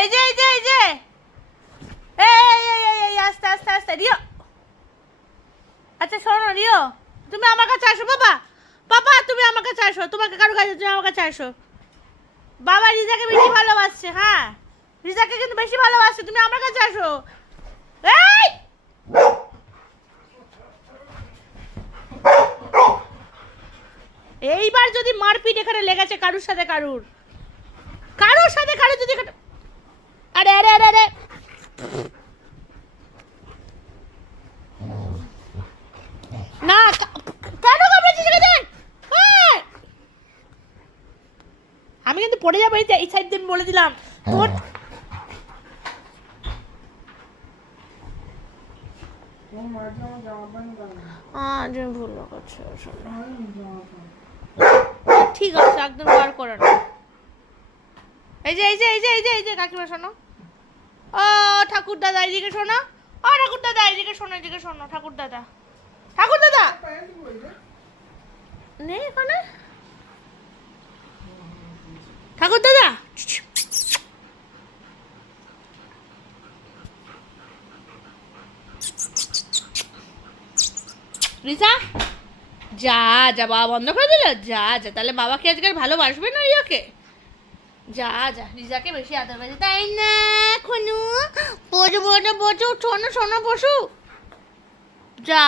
এই যে এই যে এই যে এই আস্তে আস্তে আস্তে রিও। আচ্ছা শোনো রিও, তুমি আমার কাছে আসো বাবা। বাবা তুমি আমার কাছে আসো, তোমাকে কারো কাছে, তুমি আমার কাছে আসো। বাবা রিজাকে বেশি ভালোবাসছে, হ্যাঁ রিজাকে কিন্তু বেশি ভালোবাসছে, তুমি আমার কাছে আসো। এই এইবার যদি মারপিট এখানে লেগেছে কারুর সাথে কারুর সাথে কারুর যদি আরে আরে আরে আরে না কেন কামড়েছিস এখানে? আমি কিন্তু পড়ে যাবো এই সাইড দিয়ে, বলে দিলাম তোর। ভুল করছে, ঠিক আছে একদম বার করে না। এই যে এই যে এই যে এই যে এই যে কাকিমা শোনো, ও ঠাকুর দাদা এইদিকে শোনো, ও ঠাকুর দাদা এইদিকে শোনো, এইদিকে শোনো ঠাকুর দাদা, ঠাকুর দাদা নেই এখানে, ঠাকুর দাদা রিসা যা যা, বাবা বন্ধ করে দিল, যা যা, তাহলে বাবা কি আজকাল ভালোবাসবে না রিয়াকে? যা যা, রিজাকে বেশি আদর করে, তাই না? খনু বসো বসো বসো, শোনো শোনো বসু, যা।